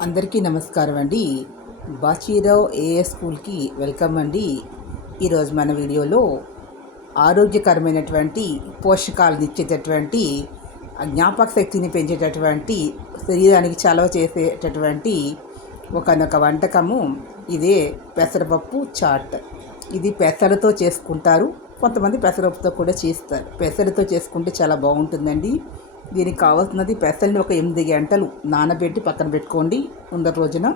అందరికీ నమస్కారం అండి. బాచీరావు ఏఏ స్కూల్కి వెల్కమ్ అండి. ఈరోజు మన వీడియోలో ఆరోగ్యకరమైనటువంటి పోషకాలను ఇచ్చేటటువంటి జ్ఞాపక శక్తిని పెంచేటటువంటి శరీరానికి చలవ చేసేటటువంటి ఒకనొక వంటకము. ఇదే పెసరపప్పు చాట్. ఇది పెసరతో చేసుకుంటారు. కొంతమంది పెసరపప్పుతో కూడా చేస్తారు. పెసరతో చేసుకుంటే చాలా బాగుంటుందండి. దీనికి కావాల్సినది పెసల్ని ఒక ఎనిమిది గంటలు నానబెట్టి పక్కన పెట్టుకోండి. ఉన్న రోజున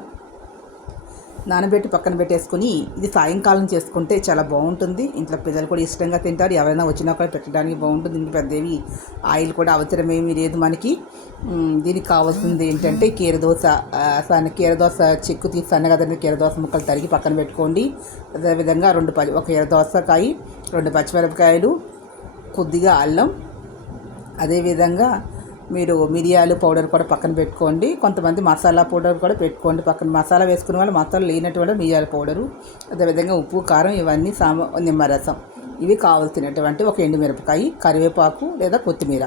నానబెట్టి పక్కన పెట్టేసుకొని ఇది సాయంకాలం చేసుకుంటే చాలా బాగుంటుంది. ఇంట్లో పిల్లలు కూడా ఇష్టంగా తింటారు. ఎవరైనా వచ్చినా కూడా పెట్టడానికి బాగుంటుంది. ఇంక పెద్దవి ఆయిల్ కూడా అవసరమేమీ లేదు మనకి. దీనికి కావాల్సింది ఏంటంటే కీరదోస సన్న కీరదోస చెక్కు తీసి సన్నగా తరిగిన కీరదోస ముక్కలు తరిగి పక్కన పెట్టుకోండి. అదేవిధంగా రెండు ప ఒక కీరదోసకాయ రెండు పచ్చిమిరపకాయలు కొద్దిగా అల్లం అదేవిధంగా మీరు మిరియాలు పౌడర్ కూడా పక్కన పెట్టుకోండి. కొంతమంది మసాలా పౌడర్ కూడా పెట్టుకోండి. పక్కన మసాలా వేసుకునే వాళ్ళు మసాలా లేనటువంటి మిరియాల పౌడరు అదేవిధంగా ఉప్పు కారం ఇవన్నీ సామ నిమ్మరసం ఇవి కావాల్సినటువంటి ఒక ఎండుమిరపకాయ కరివేపాకు లేదా కొత్తిమీర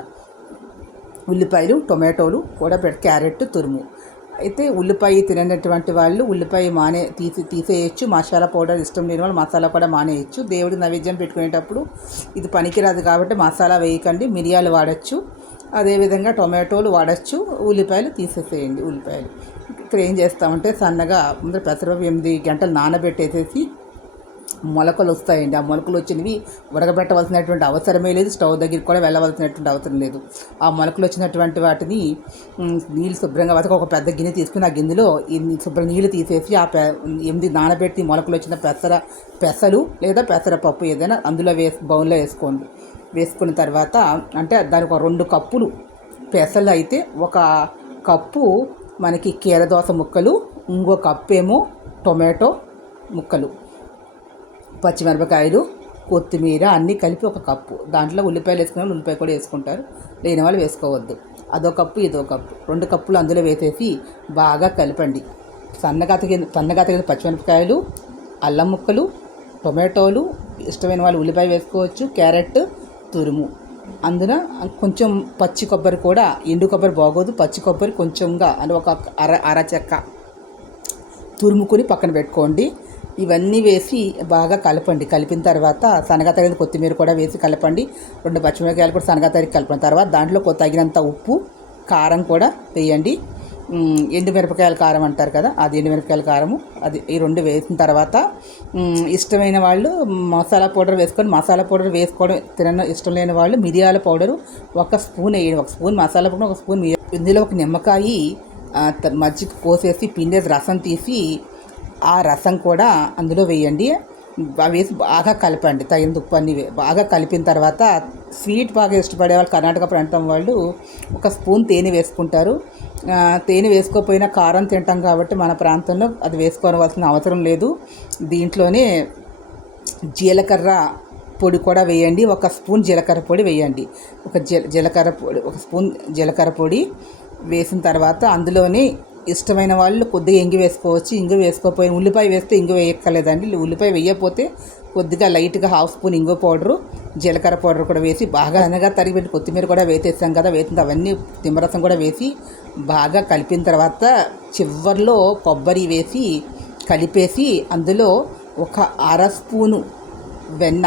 ఉల్లిపాయలు టొమాటోలు కూడా పెట్టి క్యారెట్ తురుము. అయితే ఉల్లిపాయ తిననటువంటి వాళ్ళు ఉల్లిపాయ మానే తీసి తీసేయచ్చు. మసాలా పౌడర్ ఇష్టం లేని వాళ్ళు మసాలా కూడా మానేయచ్చు. దేవుడి నైవేద్యం పెట్టుకునేటప్పుడు ఇది పనికిరాదు కాబట్టి మసాలా వేయకండి. మిరియాలు వాడచ్చు. అదేవిధంగా టొమాటోలు వాడచ్చు. ఉల్లిపాయలు తీసేసేయండి. ఉల్లిపాయలు. ఇక్కడ ఏం చేస్తామంటే సన్నగా ముందు పెసరపప్పు ఎనిమిది గంటలు నానబెట్టేసేసి మొలకలు వస్తాయండి ఆ మొలకలు వచ్చినవి ఉడకబెట్టవలసినటువంటి అవసరమే లేదు. స్టవ్ దగ్గరికి కూడా వెళ్ళవలసినటువంటి అవసరం లేదు. ఆ మొలకలు వచ్చినటువంటి వాటిని నీళ్ళు శుభ్రంగా వరకు ఒక పెద్ద గిన్నె తీసుకుని ఆ గిన్నెలో శుభ్రం శుభ్ర నీళ్ళు తీసేసి ఆ పె ఎనిమిది నానబెట్టి మొలకలు వచ్చిన పెసర పెసలు లేదా పెసర పప్పు ఏదైనా అందులో వేసి బౌల్లో వేసుకోండి. వేసుకున్న తర్వాత అంటే దానికి ఒక రెండు కప్పులు పెసలు అయితే ఒక కప్పు మనకి కీరదోస ముక్కలు ఇంకో కప్పు ఏమో టొమాటో ముక్కలు. పచ్చిమిరపకాయలు కొత్తిమీర అన్నీ కలిపి ఒక కప్పు. దాంట్లో ఉల్లిపాయలు వేసుకునే వాళ్ళు ఉల్లిపాయ కూడా వేసుకుంటారు. లేని వాళ్ళు వేసుకోవద్దు. అదో కప్పు ఇదో కప్పు. రెండు కప్పులు అందులో వేసేసి బాగా కలపండి. సన్నగా తగిన సన్నగా తగిన పచ్చిమిరపకాయలు అల్లం ముక్కలు టొమాటోలు ఇష్టమైన వాళ్ళు ఉల్లిపాయ వేసుకోవచ్చు క్యారెట్ తురుము. అందున కొంచెం పచ్చి కొబ్బరి కూడా ఎండు కొబ్బరి బాగోదు పచ్చి కొబ్బరి కొంచెంగా అంటే ఒక అర అర చెక్క. తురుముకొని పక్కన పెట్టుకోండి. ఇవన్నీ వేసి బాగా కలపండి. కలిపిన తర్వాత శనగ తగిన కొత్తిమీర కూడా వేసి కలపండి. రెండు పచ్చిమిరపకాయలు కూడా శనగ తరిగి కలపండి తర్వాత దాంట్లో కొ- తగినంత ఉప్పు కారం కూడా వేయండి. ఎండుమిరపకాయల కారం అంటారు కదా అది ఎండుమిరపకాయల కారము. అది ఈ రెండు వేసిన తర్వాత ఇష్టమైన వాళ్ళు మసాలా పౌడర్ వేసుకొని మసాలా పౌడర్ వేసుకోవడం తిన ఇష్టం లేని వాళ్ళు మిరియాల పౌడరు ఒక స్పూన్ వేయండి. ఒక స్పూన్ మసాలా పౌడర్ ఒక స్పూన్ ఇందులో ఒక నిమ్మకాయ మజ్జిగ పోసేసి పిండేసి రసం తీసి ఆ రసం కూడా అందులో వేయండి. అవి వేసి బాగా కలపండి. తగిన ఉప్పు అన్ని బాగా కలిపిన తర్వాత స్వీట్ బాగా ఇష్టపడే వాళ్ళు కర్ణాటక ప్రాంతం వాళ్ళు ఒక స్పూన్ తేనె వేసుకుంటారు. తేనె వేసుకోకపోయినా కారం తింటాం కాబట్టి మన ప్రాంతంలో అది వేసుకోవాల్సిన అవసరం లేదు. దీంట్లోనే జీలకర్ర పొడి కూడా వేయండి. ఒక స్పూన్ జీలకర్ర పొడి వేయండి. ఒక జీ జీలకర్ర పొడి ఒక స్పూన్ జీలకర్ర పొడి వేసిన తర్వాత అందులోనే ఇష్టమైన వాళ్ళు కొద్దిగా ఇంగి వేసుకోవచ్చు. ఇంగు వేసుకోకపోయి ఉల్లిపాయ వేస్తే ఇంగు వేయక్కర్లేదండి. ఉల్లిపాయ వేయకపోతే కొద్దిగా లైట్గా హాఫ్ స్పూన్ ఇంగు పౌడరు జీలకర్ర పౌడర్ కూడా వేసి బాగా అనగా తరిగి పెట్టి కొత్తిమీర కూడా వేసేసాం కదా వేసిన అవన్నీ నిమ్మరసం కూడా వేసి బాగా కలిపిన తర్వాత చివరిలో కొబ్బరి వేసి కలిపేసి అందులో ఒక అర స్పూను వెన్న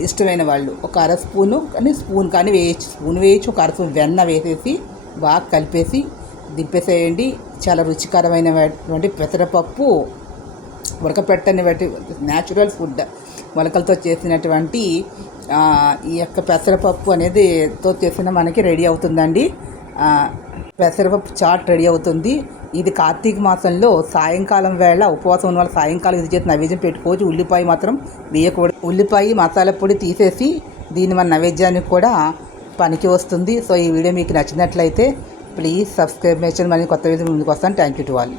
ఇష్టమైన వాళ్ళు ఒక అర స్పూను కానీ స్పూన్ కానీ వేయచ్చు. స్పూన్ వేయచ్చు ఒక అర స్పూన్ వెన్న వేసేసి బాగా కలిపేసి దింపేసేయండి. చాలా రుచికరమైనటువంటి పెసరపప్పు ఉడకపెట్టని వాటి న్యాచురల్ ఫుడ్ మొలకలతో చేసినటువంటి ఈ యొక్క పెసరపప్పు అనేది తో చేసిన మనకి రెడీ అవుతుందండి. పెసరపప్పు చాట్ రెడీ అవుతుంది. ఇది కార్తీక మాసంలో సాయంకాలం వేళ ఉపవాసం ఉన్న వాళ్ళు సాయంకాలం ఇది చేసి నైవేద్యం పెట్టుకోవచ్చు. ఉల్లిపాయ మాత్రం వేయకూడదు. ఉల్లిపాయ మసాలా పొడి తీసేసి దీన్ని మన నైవేద్యానికి కూడా పనికి వస్తుంది. సో ఈ వీడియో మీకు నచ్చినట్లయితే ప్లీజ్ సబ్స్క్రైబ్ మై ఛానల్. మళ్ళీ కొత్త వీడియో ముందుకు వస్తాను. Thank you to all